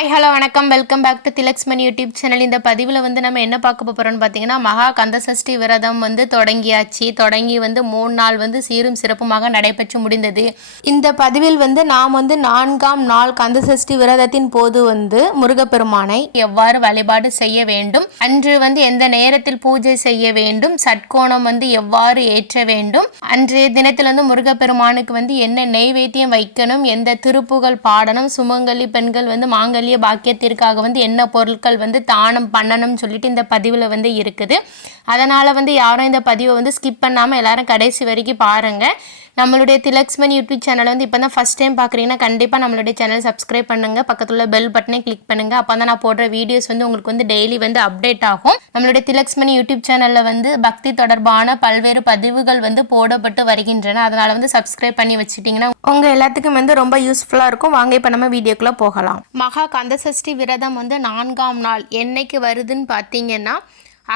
Hi hello வணக்கம். Welcome back to திலக்ஸ்மன் YouTube channel இந்த பதிவில் வந்து நம்ம என்ன பார்க்க போகிறோம்னு பார்த்தீங்கன்னா மகா கந்தசஷ்டி விரதம் வந்து தொடங்கியாச்சு. தொடங்கி வந்து மூணு நாள் வந்து சீரும் சிறப்புமாக நடைபெற்று முடிந்தது. இந்த பதிவில் வந்து நாம் வந்து நான்காம் நாள் கந்தசஷ்டி விரதத்தின் போது வந்து முருகப்பெருமானை எவ்வாறு வழிபாடு செய்ய வேண்டும் அன்று வந்து எந்த நேரத்தில் பூஜை செய்ய வேண்டும் சட்கோணம் வந்து எவ்வாறு ஏற்ற வேண்டும் அன்றைய தினத்தில் வந்து முருகப்பெருமானுக்கு வந்து என்ன நெய்வேத்தியம் வைக்கணும் எந்த திருப்புகள் பாடணும் சுமங்கலி பெண்கள் வந்து பெரிய பாக்கியத்திற்காக வந்து என்ன பொருட்கள் வந்து தானம் பண்ணணும்னு சொல்லிட்டு இந்த பதிவில் வந்து இருக்குது. அதனால் வந்து யாரும் இந்த பதிவை வந்து ஸ்கிப் பண்ணாமல் எல்லாரும் கடைசி வரைக்கும் பாருங்கள் நம்மளுடைய திலக்ஸ்மன் யூடியூப் சேனலை வந்து இப்போ தான் ஃபஸ்ட் டைம் பார்க்குறீங்கன்னா கண்டிப்பாக நம்மளுடைய சேனல் சப்ஸ்கிரைப் பண்ணுங்கள் பக்கத்தில் உள்ள பெல் பட்டனை கிளிக் பண்ணுங்கள் அப்போ தான் நான் போடுற வீடியோஸ் வந்து உங்களுக்கு வந்து டெய்லி வந்து அப்டேட் ஆகும். நம்மளுடைய திலக்ஸ்மணி யூடியூப் சேனலில் வந்து பக்தி தொடர்பான பல்வேறு பதிவுகள் வந்து போடப்பட்டு வருகின்றன. அதனால் வந்து சப்ஸ்கிரைப் பண்ணி வச்சுட்டிங்கன்னா உங்கள் எல்லாத்துக்கும் வந்து ரொம்ப யூஸ்ஃபுல்லாக இருக்கும். வாங்க இப்போ நம்ம வீடியோக்குள்ளே போகலாம். மகா கந்தசஷ்டி விரதம் வந்து நான்காம் நாள். என்னைக்கு வருதுன்னு பார்த்தீங்கன்னா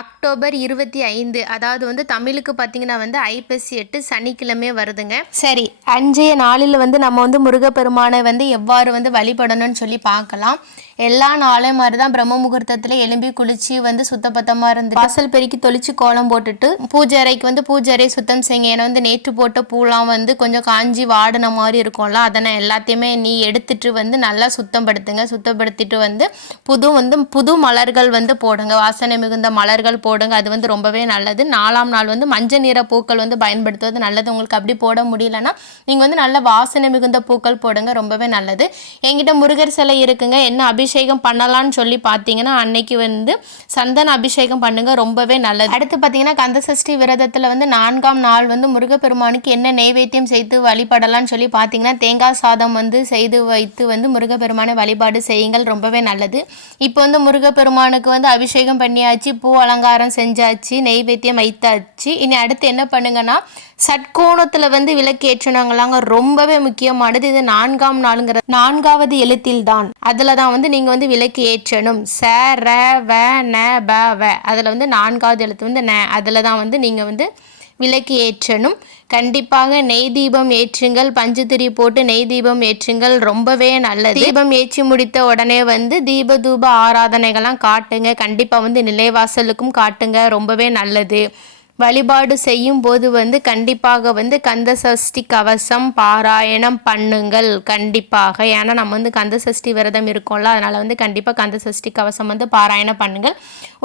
அக்டோபர் இருபத்தி ஐந்து. அதாவது வந்து தமிழுக்கு பார்த்தீங்கன்னா வந்து ஐப்பசி எட்டு சனிக்கிழமை வருதுங்க. சரி அஞ்சைய நாளில் வந்து நம்ம வந்து முருகப்பெருமானை வந்து எவ்வாறு வந்து வழிபடணும்னு சொல்லி பார்க்கலாம். எல்லா நாளும் மாதிரி தான் பிரம்ம முகூர்த்தத்தில் எலும்பி குளிச்சு வந்து சுத்தபத்தமாக இருந்து வாசல் பெருக்கி தொளிச்சு கோலம் போட்டுட்டு பூஜை அறைக்கு வந்து பூஜை அறை சுத்தம் செய்யுங்க. ஏன்னா வந்து நேற்று போட்ட பூலாம் வந்து கொஞ்சம் காஞ்சி வாடின மாதிரி இருக்கும்ல. அதனை எல்லாத்தையுமே நீ எடுத்துட்டு வந்து நல்லா சுத்தப்படுத்துங்க. சுத்தப்படுத்திட்டு வந்து புது வந்து புது மலர்கள் வந்து போடுங்க. வாசனை மிகுந்த மலர்கள் போடுங்க அது வந்து ரொம்பவே நல்லது. நாலாம் நாள் வந்து மஞ்சள் நிற பூக்கள் வந்து பயன்படுத்துவது நல்லது. உங்களுக்கு அப்படி போட முடியலன்னா நீங்கள் வந்து நல்ல வாசனை மிகுந்த பூக்கள் போடுங்க ரொம்பவே நல்லது. என்கிட்ட முருகர் சிலை இருக்குங்க என்ன அபிஷேகம் பண்ணலாம்னு சொல்லி பார்த்தீங்கன்னா அன்னைக்கு வந்து சந்தன அபிஷேகம் பண்ணுங்க ரொம்பவே நல்லது. அடுத்து பார்த்தீங்கன்னா கந்தசஷ்டி விரதத்தில் வந்து நான்காம் நாள் வந்து முருகப்பெருமானுக்கு என்ன நெய்வேத்தியம் செய்து வழிபடலாம்னு சொல்லி பார்த்தீங்கன்னா தேங்காய் சாதம் வந்து செய்து வைத்து வந்து முருகப்பெருமானை வழிபாடு செய்யுங்கள் ரொம்பவே நல்லது. இப்போ வந்து முருகப்பெருமானுக்கு வந்து அபிஷேகம் பண்ணியாச்சு பூ அலங்காரம் அலங்காரம் செஞ்சாச்சு நெய்வேத்தியம் வைத்தாச்சு. இனி அடுத்து என்ன பண்ணுங்கன்னா சட்கோணத்தில் வந்து விளக்கேற்றினவங்களாங்க ரொம்பவே முக்கியமானது. இது நான்காம் நாளுங்கிற நான்காவது எழுத்தில் தான் அதில் தான் வந்து நீங்கள் வந்து விளக்கு ஏற்றணும். ச ர வ ந ப வ. அதில் வந்து நான்காவது எழுத்து வந்து ந. அதில் தான் வந்து நீங்கள் வந்து விளக்கு ஏற்றணும். கண்டிப்பாக நெய் தீபம் ஏற்றுங்கள். பஞ்சுத்திரி போட்டு நெய் தீபம் ஏற்றுங்கள். ரொம்பவே நல்லது. தீபம் ஏற்றி முடித்த உடனே வந்து தீப தூப ஆராதனைகள்லாம் காட்டுங்க. கண்டிப்பாக வந்து நிலைவாசலுக்கும் காட்டுங்க. ரொம்பவே நல்லது. வழிபாடு செய்யும் போது வந்து கண்டிப்பாக வந்து கந்த சஷ்டி கவசம் பாராயணம் பண்ணுங்கள். கண்டிப்பாக. ஏன்னா நம்ம வந்து கந்த சஷ்டி விரதம் இருக்கோம்ல அதனால் வந்து கண்டிப்பாக கந்த சஷ்டி கவசம் வந்து பாராயணம் பண்ணுங்கள்.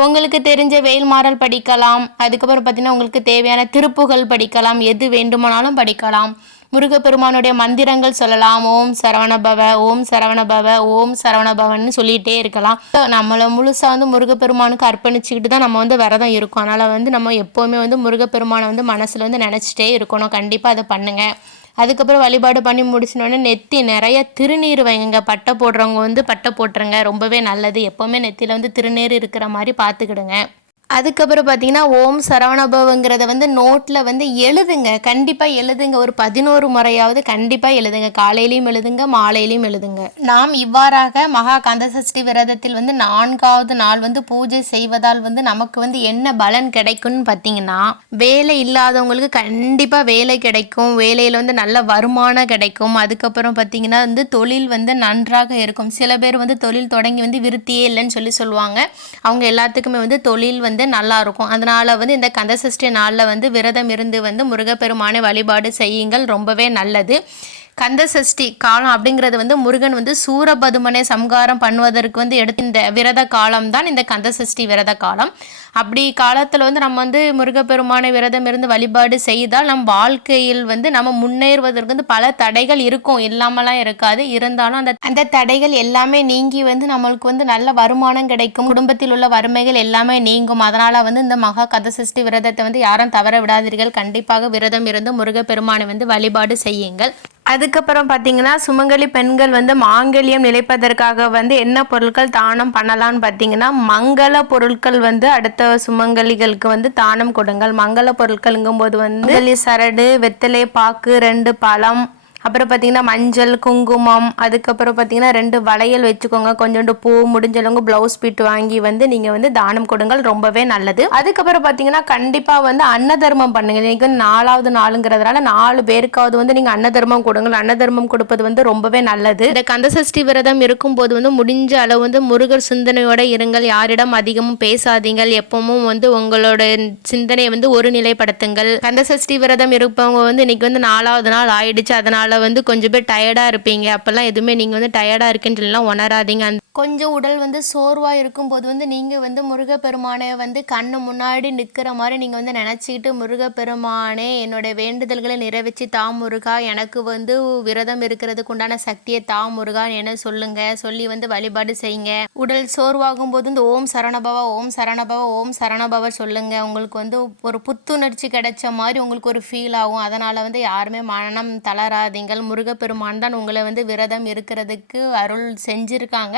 உங்களுக்கு தெரிஞ்ச வேல்மாறல் படிக்கலாம். அதுக்கப்புறம் பார்த்தீங்கன்னா உங்களுக்கு தேவையான திருப்புகள் படிக்கலாம். எது வேண்டுமானாலும் படிக்கலாம். முருகப்பெருமானுடைய மந்திரங்கள் சொல்லலாம். ஓம் சரவணபவ ஓம் சரவணபவ ஓம் சரவணபவன்னு சொல்லிகிட்டே இருக்கலாம். நம்மளை முழுசாக வந்து முருகப்பெருமானுக்கு அர்ப்பணிச்சுக்கிட்டு தான் நம்ம வந்து விரதம் இருக்கோம். அதனால் வந்து நம்ம எப்போவுமே வந்து முருகப்பெருமானை வந்து மனசில் வந்து நினச்சிட்டே இருக்கணும். கண்டிப்பாக அதை பண்ணுங்கள் அதுக்கப்புறம் வழிபாடு பண்ணி முடிச்சினோடனே நெத்தி நிறைய திருநீர் வைங்க. பட்டை போடுறவங்க வந்து பட்டை போட்டுருங்க. ரொம்பவே நல்லது. எப்போவுமே நெத்தியில் வந்து திருநீர் இருக்கிற மாதிரி பார்த்துக்கிடுங்க. அதுக்கப்புறம் பார்த்தீங்கன்னா ஓம் சரவணபவங்கிறத வந்து நோட்டில் வந்து எழுதுங்க. கண்டிப்பாக எழுதுங்க. ஒரு பதினோரு முறையாவது கண்டிப்பாக எழுதுங்க. காலையிலையும் எழுதுங்க மாலையிலையும் எழுதுங்க. நாம் இவ்வாறாக மகா கந்த சஷ்டி விரதத்தில் வந்து நான்காவது நாள் வந்து பூஜை செய்வதால் வந்து நமக்கு வந்து என்ன பலன் கிடைக்கும்னு பார்த்தீங்கன்னா வேலை இல்லாதவங்களுக்கு கண்டிப்பாக வேலை கிடைக்கும். வேலையில் வந்து நல்ல வருமானம் கிடைக்கும். அதுக்கப்புறம் பார்த்தீங்கன்னா வந்து தொழில் வந்து நன்றாக இருக்கும். சில பேர் வந்து தொழில் தொடங்கி வந்து விருத்தியே இல்லைன்னு சொல்லி சொல்லுவாங்க. அவங்க எல்லாத்துக்குமே வந்து தொழில் வந்து நல்லா இருக்கும் அதனால வந்து இந்த கந்தசஷ்டி நாளில் வந்து விரதம் இருந்து வந்து முருகப்பெருமானை வழிபாடு செய்யுங்கள். ரொம்பவே நல்லது. கந்தசஷ்டி காலம் அப்படிங்கிறது வந்து முருகன் வந்து சூரபதுமனை சம்காரம் பண்ணுவதற்கு வந்து எடுத்த இந்த விரத காலம் தான் இந்த கந்தசஷ்டி விரத காலம். அப்படி காலத்தில் வந்து நம்ம வந்து முருகப்பெருமானை விரதம் இருந்து வழிபாடு செய்தால் நம் வாழ்க்கையில் வந்து நம்ம முன்னேறுவதற்கு வந்து பல தடைகள் இருக்கும். இல்லாமலாம் இருக்காது. இருந்தாலும் அந்த அந்த தடைகள் எல்லாமே நீங்கி வந்து நம்மளுக்கு வந்து நல்ல வருமானம் கிடைக்கும். குடும்பத்தில் உள்ள வறுமைகள் எல்லாமே நீங்கும். அதனால் வந்து இந்த மகா கந்தசஷ்டி விரதத்தை வந்து யாரும் தவற விடாதீர்கள். கண்டிப்பாக விரதம் இருந்து முருகப்பெருமானை வந்து வழிபாடு செய்யுங்கள். அதுக்கப்புறம் பார்த்தீங்கன்னா சுமங்கலி பெண்கள் வந்து மாங்கல்யம் நிலைப்பதற்காக வந்து என்ன பொருட்கள் தானம் பண்ணலாம்னு பார்த்தீங்கன்னா மங்கள பொருட்கள் வந்து அடுத்த சுமங்கலிகளுக்கு வந்து தானம் கொடுங்கள். மங்கள பொருட்கள்ங்கும்போது வந்து சரடு வெத்தலை பாக்கு ரெண்டு பழம் அப்புறம் பார்த்தீங்கன்னா மஞ்சள் குங்குமம் அதுக்கப்புறம் பார்த்தீங்கன்னா ரெண்டு வளையல் வச்சுக்கோங்க. கொஞ்சோண்டு பூ முடிஞ்சளவுங்க ப்ளவுஸ் பீட் வாங்கி வந்து நீங்கள் வந்து தானம் கொடுங்கள். ரொம்பவே நல்லது. அதுக்கப்புறம் பார்த்தீங்கன்னா கண்டிப்பாக வந்து அன்னதர்மம் பண்ணுங்கள். இன்னைக்கு வந்து நாலாவது நாளுங்கிறதுனால நாலு பேருக்காவது வந்து நீங்கள் அன்னதர்மம் கொடுங்கள். அன்னதர்மம் கொடுப்பது வந்து ரொம்பவே நல்லது. இந்த கந்தசஷ்டி விரதம் இருக்கும்போது வந்து முடிஞ்ச அளவு வந்து முருகர் சிந்தனையோட இருங்கள். யாரிடம் அதிகமும் பேசாதீங்கள். எப்பவும் வந்து உங்களோட சிந்தனையை வந்து ஒரு நிலைப்படுத்துங்கள் கந்தசஷ்டி விரதம் இருப்பவங்க வந்து இன்னைக்கு வந்து நாலாவது நாள் ஆயிடுச்சு. அதனால் வந்து கொஞ்சம் பேர் டயர்டாக இருப்பீங்க. அப்போல்லாம் எதுவுமே நீங்கள் வந்து டயர்டாக இருக்குன்னு சொல்லலாம் உணராதீங்க. அந்த கொஞ்சம் உடல் வந்து சோர்வாக இருக்கும்போது வந்து நீங்கள் வந்து முருகப்பெருமானை வந்து கண்ணு முன்னாடி நிற்கிற மாதிரி நீங்கள் வந்து நினச்சிக்கிட்டு முருகப்பெருமானே என்னோடய வேண்டுதல்களை நிறைவேற்றி தா முருகா. எனக்கு வந்து விரதம் இருக்கிறதுக்கு உண்டான சக்தியை தா முருகா என சொல்லுங்க. சொல்லி வந்து வழிபாடு செய்யுங்க. உடல் சோர்வாகும் போது இந்த ஓம் சரணபவா ஓம் சரணபவா ஓம் சரணபவா சொல்லுங்க. உங்களுக்கு வந்து ஒரு புத்துணர்ச்சி கிடைச்ச மாதிரி உங்களுக்கு ஒரு ஃபீல் ஆகும். அதனால் வந்து யாருமே மனம் தளராதீங்கள். முருகப்பெருமான் தான் உங்களை வந்து விரதம் இருக்கிறதுக்கு அருள் செஞ்சுருக்காங்க.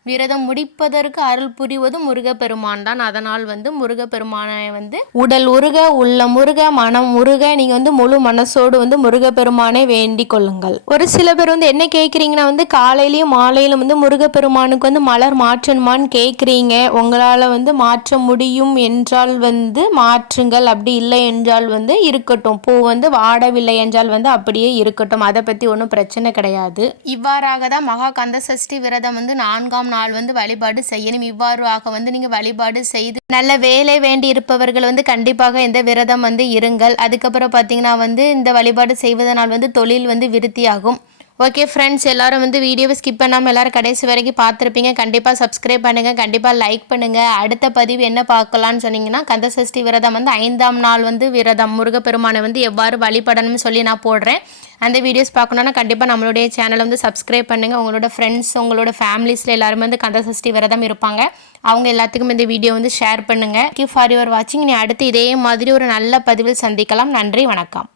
விரதம் முடிப்பதற்கு அருள் புரிவது முருகப்பெருமான் தான். அதனால் வந்து முருகப்பெருமானை வந்து உடல் உருக உள்ள முருக மனம் உருக நீங்கள் வந்து முழு மனசோடு வந்து முருகப்பெருமானை வேண்டிக் கொள்ளுங்கள். ஒரு சில பேர் வந்து என்ன கேட்குறீங்கன்னா வந்து காலையிலயும் மாலையிலும் வந்து முருகப்பெருமானுக்கு வந்து மலர் மாற்றணுமான்னு கேட்குறீங்க உங்களால் வந்து மாற்ற முடியும் என்றால் வந்து மாற்றுங்கள். அப்படி இல்லை என்றால் வந்து இருக்கட்டும். பூ வந்து வாடவில்லை என்றால் வந்து அப்படியே இருக்கட்டும். அதை பற்றி ஒன்றும் பிரச்சனை கிடையாது. இவ்வாறாக தான் மகா கந்த சஷ்டி விரதம் வந்து நான்காம் நாள் வந்து வழிபாடு செய்யணும். இவ்வாறு ஆக வந்து நீங்கள் வழிபாடு செய்து நல்ல வேலை வேண்டி இருப்பவர்கள் வந்து கண்டிப்பாக இந்த விரதம் வந்து இருங்கள். அதுக்கப்புறம் பார்த்தீங்கன்னா வந்து இந்த வழிபாடு செய்வதனால் வந்து தொழில் வந்து விருத்தியாகும். ஓகே ஃப்ரெண்ட்ஸ் எல்லோரும் வந்து வீடியோவை ஸ்கிப் பண்ணாமல் எல்லோரும் கடைசி வரைக்கும் பார்த்துருப்பீங்க. கண்டிப்பாக சப்ஸ்கிரைப் பண்ணுங்கள் கண்டிப்பாக லைக் பண்ணுங்கள் அடுத்த பதிவு என்ன பார்க்கலான்னு சொன்னீங்கன்னா கந்தசஷ்டி விரதம் வந்து ஐந்தாம் நாள் வந்து விரதம். முருகப்பெருமானை வந்து எவ்வாறு வழிபடணும்னு சொல்லி நான் போடுறேன். அந்த வீடியோஸ் பார்க்கணுன்னா கண்டிப்பாக நம்மளுடைய சேனலை வந்து சப்ஸ்கிரைப் பண்ணுங்கள் உங்களோட ஃப்ரெண்ட்ஸ் உங்களோட ஃபேமிலிஸில் எல்லாருமே வந்து கந்தசஷ்டி விரதம் இருப்பாங்க. அவங்க எல்லாத்துக்கும் இந்த வீடியோ வந்து ஷேர் பண்ணுங்கள் கிவ் ஃபார் யுவர் வாட்சிங் நீ அடுத்து இதே மாதிரி ஒரு நல்ல பதிவில் சந்திக்கலாம். நன்றி வணக்கம்.